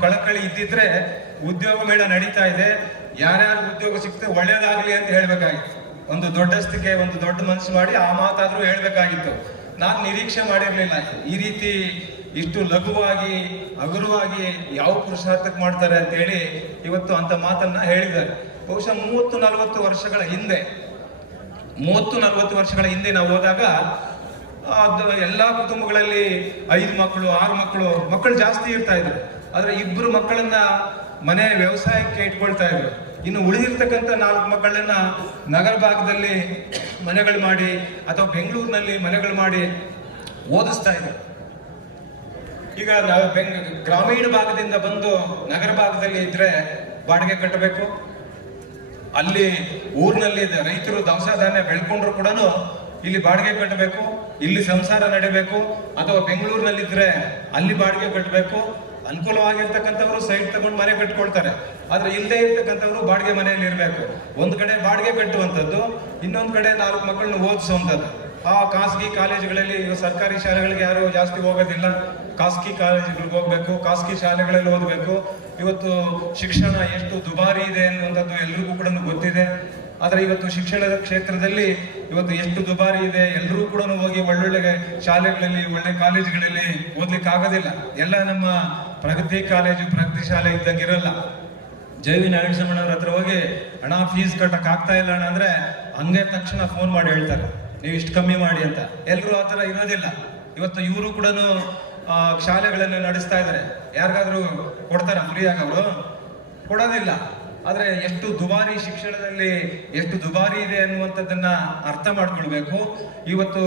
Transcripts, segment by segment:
ಕಳಕಳಿ ಇದ್ದಿದ್ರೆ ಉದ್ಯೋಗ ಮೇಳ ನಡೀತಾ ಇದೆ. ಯಾರ್ಯಾರು ಉದ್ಯೋಗ ಸಿಕ್ತೆ ಒಳ್ಳೇದಾಗ್ಲಿ ಅಂತ ಹೇಳ್ಬೇಕಾಗಿತ್ತು. ಒಂದು ದೊಡ್ಡಸ್ತಿಗೆ ಒಂದು ದೊಡ್ಡ ಮನಸ್ಸು ಮಾಡಿ ಆ ಮಾತಾದ್ರೂ ಹೇಳ್ಬೇಕಾಗಿತ್ತು. ನಾನು ನಿರೀಕ್ಷೆ ಮಾಡಿರ್ಲಿಲ್ಲ. ಈ ರೀತಿ ಇಷ್ಟು ಲಘುವಾಗಿ, ಹಗುರವಾಗಿ ಯಾವ ಪುರುಷಾರ್ಥಕ್ಕೆ ಮಾಡ್ತಾರೆ ಅಂತ ಹೇಳಿ ಇವತ್ತು ಅಂತ ಮಾತನ್ನ ಹೇಳಿದ್ದಾರೆ. ಬಹುಶಃ ಮೂವತ್ತು ನಲವತ್ತು ವರ್ಷಗಳ ಹಿಂದೆ, ಮೂವತ್ತು ನಲವತ್ತು ವರ್ಷಗಳ ಹಿಂದೆ ನಾವು ಹೋದಾಗ ಎಲ್ಲಾ ಕುಟುಂಬಗಳಲ್ಲಿ ಐದು ಮಕ್ಕಳು, ಆರು ಮಕ್ಕಳು ಮಕ್ಕಳು ಜಾಸ್ತಿ ಇರ್ತಾ ಇದ್ರು. ಆದ್ರೆ ಇಬ್ರು ಮಕ್ಕಳನ್ನ ಮನೆ ವ್ಯವಸಾಯಕ್ಕೆ ಇಟ್ಕೊಳ್ತಾ ಇದ್ರು. ಇನ್ನು ಉಳಿದಿರ್ತಕ್ಕಂಥ ನಾಲ್ಕು ಮಕ್ಕಳನ್ನ ನಗರ ಭಾಗದಲ್ಲಿ ಮನೆಗಳು ಮಾಡಿ ಅಥವಾ ಬೆಂಗಳೂರಿನಲ್ಲಿ ಮನೆಗಳು ಮಾಡಿ ಓದಿಸ್ತಾ ಇದ್ರು. ಈಗ ಬೆಂಗ್, ಗ್ರಾಮೀಣ ಭಾಗದಿಂದ ಬಂದು ನಗರ ಭಾಗದಲ್ಲಿ ಇದ್ರೆ ಬಾಡಿಗೆ ಕಟ್ಟಬೇಕು. ಅಲ್ಲಿ ಊರಿನಲ್ಲಿ ರೈತರು ದವಸ ಧಾನ್ಯ ಬೆಳ್ಕೊಂಡ್ರು ಕೂಡ ಇಲ್ಲಿ ಬಾಡಿಗೆ ಕಟ್ಟಬೇಕು, ಇಲ್ಲಿ ಸಂಸಾರ ನಡಿಬೇಕು, ಅಥವಾ ಬೆಂಗಳೂರಿನಲ್ಲಿದ್ರೆ ಅಲ್ಲಿ ಬಾಡಿಗೆ ಕಟ್ಟಬೇಕು. ಅನುಕೂಲವಾಗಿರ್ತಕ್ಕಂಥವ್ರು ಸೈಟ್ ತಗೊಂಡು ಮನೆ ಕಟ್ಕೊಳ್ತಾರೆ. ಆದ್ರೆ ಇಲ್ಲದೆ ಇರ್ತಕ್ಕಂಥವ್ರು ಬಾಡಿಗೆ ಮನೆಯಲ್ಲಿ ಇರಬೇಕು. ಒಂದು ಕಡೆ ಬಾಡಿಗೆ ಕಟ್ಟುವಂಥದ್ದು, ಇನ್ನೊಂದು ಕಡೆ ನಾಲ್ಕು ಮಕ್ಕಳನ್ನ ಓದಿಸುವಂಥದ್ದು ಆ ಖಾಸಗಿ ಕಾಲೇಜುಗಳಲ್ಲಿ ಈಗ ಸರ್ಕಾರಿ ಶಾಲೆಗಳಿಗೆ ಯಾರು ಜಾಸ್ತಿ ಹೋಗೋದಿಲ್ಲ. ಖಾಸಗಿ ಕಾಲೇಜುಗಳಿಗೆ ಹೋಗ್ಬೇಕು, ಖಾಸಗಿ ಶಾಲೆಗಳಲ್ಲಿ ಓದಬೇಕು. ಇವತ್ತು ಶಿಕ್ಷಣ ಎಷ್ಟು ದುಬಾರಿ ಇದೆ ಅನ್ನುವಂಥದ್ದು ಎಲ್ರಿಗೂ ಕೂಡ ಗೊತ್ತಿದೆ. ಆದ್ರೆ ಇವತ್ತು ಶಿಕ್ಷಣದ ಕ್ಷೇತ್ರದಲ್ಲಿ ಇವತ್ತು ಎಷ್ಟು ದುಬಾರಿ ಇದೆ ಎಲ್ಲರೂ ಕೂಡ ಹೋಗಿ ಒಳ್ಳೊಳ್ಳೆ ಶಾಲೆಗಳಲ್ಲಿ, ಒಳ್ಳೆ ಕಾಲೇಜುಗಳಲ್ಲಿ ಓದ್ಲಿಕ್ಕೆ ಆಗೋದಿಲ್ಲ ಎಲ್ಲ ನಮ್ಮ ಪ್ರಗತಿ ಕಾಲೇಜು, ಪ್ರಗತಿ ಶಾಲೆ ಇದ್ದಂಗಿರಲ್ಲ. ಜೈವಿ ನಾರಾಯಣ ಸ್ವಾಮಿಯವ್ರ ಹತ್ರ ಹೋಗಿ ಹಣ ಫೀಸ್ ಕಟ್ಟಕ್ ಆಗ್ತಾ ಇಲ್ಲ ಅಣ್ಣ ಅಂದ್ರೆ ಹಂಗೆ ತಕ್ಷಣ ಫೋನ್ ಮಾಡಿ ಹೇಳ್ತಾರೆ. ನೀವು ಇಷ್ಟು ಕಮ್ಮಿ ಮಾಡಿ ಅಂತ. ಎಲ್ಲರೂ ಆ ಥರ ಇರೋದಿಲ್ಲ. ಇವತ್ತು ಇವರು ಕೂಡ ಶಾಲೆಗಳನ್ನು ನಡೆಸ್ತಾ ಇದ್ದಾರೆ ಯಾರಿಗಾದ್ರೂ ಕೊಡ್ತಾರ? ಫ್ರೀಯಾಗಿ ಅವರು? ಕೊಡೋದಿಲ್ಲ. ಆದ್ರೆ ಎಷ್ಟು ದುಬಾರಿ ಶಿಕ್ಷಣದಲ್ಲಿ ಎಷ್ಟು ದುಬಾರಿ ಇದೆ ಅನ್ನುವಂಥದ್ದನ್ನ ಅರ್ಥ ಮಾಡಿಕೊಳ್ಬೇಕು. ಇವತ್ತು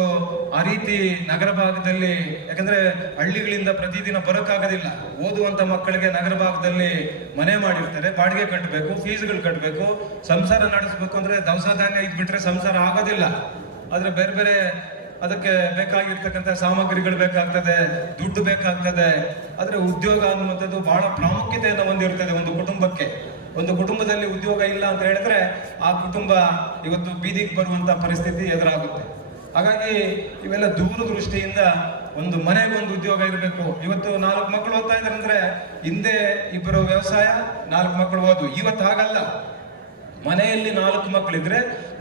ಆ ರೀತಿ ನಗರ ಭಾಗದಲ್ಲಿ, ಯಾಕಂದ್ರೆ ಹಳ್ಳಿಗಳಿಂದ ಪ್ರತಿದಿನ ಬರೋಕ್ಕಾಗೋದಿಲ್ಲ. ಓದುವಂತ ಮಕ್ಕಳಿಗೆ ನಗರ ಭಾಗದಲ್ಲಿ ಮನೆ ಮಾಡಿರ್ತಾರೆ. ಬಾಡಿಗೆ ಕಟ್ಟಬೇಕು, ಫೀಸ್ಗಳು ಕಟ್ಟಬೇಕು, ಸಂಸಾರ ನಡೆಸಬೇಕು ಅಂದ್ರೆ ದವಸ ಧಾನ್ಯ ಇದ್ಬಿಟ್ರೆ ಸಂಸಾರ ಆಗೋದಿಲ್ಲ. ಆದರೆ ಬೇರೆ ಬೇರೆ ಅದಕ್ಕೆ ಬೇಕಾಗಿರ್ತಕ್ಕಂಥ ಸಾಮಗ್ರಿಗಳು ಬೇಕಾಗ್ತದೆ, ದುಡ್ಡು ಬೇಕಾಗ್ತದೆ. ಆದರೆ ಉದ್ಯೋಗ ಅನ್ನುವಂಥದ್ದು ಬಹಳ ಪ್ರಾಮುಖ್ಯತೆಯನ್ನು ಹೊಂದಿರ್ತದೆ ಒಂದು ಕುಟುಂಬಕ್ಕೆ. ಒಂದು ಕುಟುಂಬದಲ್ಲಿ ಉದ್ಯೋಗ ಇಲ್ಲ ಅಂತ ಹೇಳಿದ್ರೆ ಆ ಕುಟುಂಬ ಇವತ್ತು ಬೀದಿಗೆ ಬರುವಂತ ಪರಿಸ್ಥಿತಿ ಎದುರಾಗುತ್ತೆ. ಹಾಗಾಗಿ ಇವೆಲ್ಲ ದೂರದೃಷ್ಟಿಯಿಂದ ಒಂದು ಮನೆಗೊಂದು ಉದ್ಯೋಗ ಇರಬೇಕು. ಇವತ್ತು ನಾಲ್ಕು ಮಕ್ಕಳು ಓದ್ತಾ ಇದ್ದಾರೆ ಅಂದ್ರೆ ಹಿಂದೆ ಇಬ್ಬರು ವ್ಯವಸಾಯ, ನಾಲ್ಕು ಮಕ್ಕಳು ಓದು. ಇವತ್ತು ಹಾಗಲ್ಲ ಮನೆಯಲ್ಲಿ ನಾಲ್ಕು ಮಕ್ಕಳಿದ್ರೆ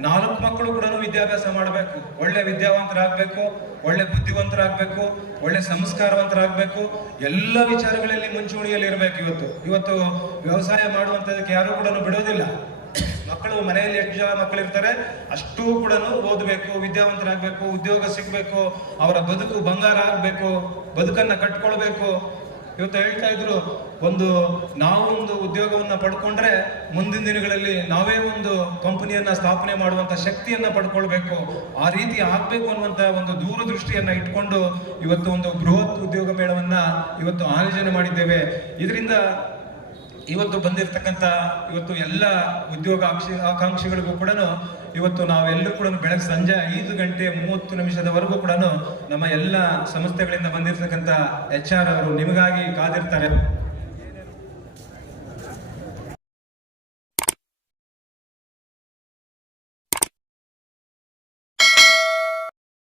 ನಾಲ್ಕು ಮಕ್ಕಳು ಕೂಡ ವಿದ್ಯಾಭ್ಯಾಸ ಮಾಡಬೇಕು. ಒಳ್ಳೆ ವಿದ್ಯಾವಂತರಾಗಬೇಕು, ಒಳ್ಳೆ ಬುದ್ಧಿವಂತರಾಗಬೇಕು, ಒಳ್ಳೆ ಸಂಸ್ಕಾರವಂತರಾಗಬೇಕು. ಎಲ್ಲ ವಿಚಾರಗಳಲ್ಲಿ ಮುಂಚೂಣಿಯಲ್ಲಿ ಇರಬೇಕು ಇವತ್ತು. ಇವತ್ತು ವ್ಯವಸಾಯ ಮಾಡುವಂಥದಕ್ಕೆ ಯಾರು ಕೂಡ ಬಿಡೋದಿಲ್ಲ. ಮಕ್ಕಳು ಮನೆಯಲ್ಲಿ ಎಷ್ಟು ಜನ ಮಕ್ಕಳಿರ್ತಾರೆ ಅಷ್ಟೂ ಕೂಡ ಓದಬೇಕು, ವಿದ್ಯಾವಂತರಾಗಬೇಕು, ಉದ್ಯೋಗ ಸಿಗಬೇಕು, ಅವರ ಬದುಕು ಬಂಗಾರ ಆಗಬೇಕು, ಬದುಕನ್ನು ಕಟ್ಕೊಳ್ಬೇಕು. ಇವತ್ತು ಹೇಳ್ತಾ ಇದ್ರು, ಒಂದು ನಾವು ಒಂದು ಉದ್ಯೋಗವನ್ನ ಪಡ್ಕೊಂಡ್ರೆ ಮುಂದಿನ ದಿನಗಳಲ್ಲಿ ನಾವೇ ಒಂದು ಕಂಪನಿಯನ್ನ ಸ್ಥಾಪನೆ ಮಾಡುವಂತ ಶಕ್ತಿಯನ್ನ ಪಡ್ಕೊಳ್ಬೇಕು. ಆ ರೀತಿ ಆಗ್ಬೇಕು ಅನ್ನುವಂತ ಒಂದು ದೂರದೃಷ್ಟಿಯನ್ನ ಇಟ್ಕೊಂಡು ಇವತ್ತು ಒಂದು ಬೃಹತ್ ಉದ್ಯೋಗ ಮೇಳವನ್ನ ಇವತ್ತು ಆಯೋಜನೆ ಮಾಡಿದ್ದೇವೆ. ಇದರಿಂದ ಇವತ್ತು ಬಂದಿರತಕ್ಕಂತ ಇವತ್ತು ಎಲ್ಲ ಉದ್ಯೋಗ ಆಕಾಂಕ್ಷಿಗಳಿಗೂ ಕೂಡ ಇವತ್ತು ನಾವೆಲ್ಲರೂ ಕೂಡ ಬೆಳಗ್ಗೆ ಸಂಜೆ ಐದು ಗಂಟೆ ಮೂವತ್ತು ನಿಮಿಷದವರೆಗೂ ಕೂಡ ನಮ್ಮ ಎಲ್ಲ ಸಂಸ್ಥೆಗಳಿಂದ ಬಂದಿರತಕ್ಕಂತ ಎಚ್ ಆರ್ ಅವರು ನಿಮಗಾಗಿ ಕಾದಿರ್ತಾರೆ.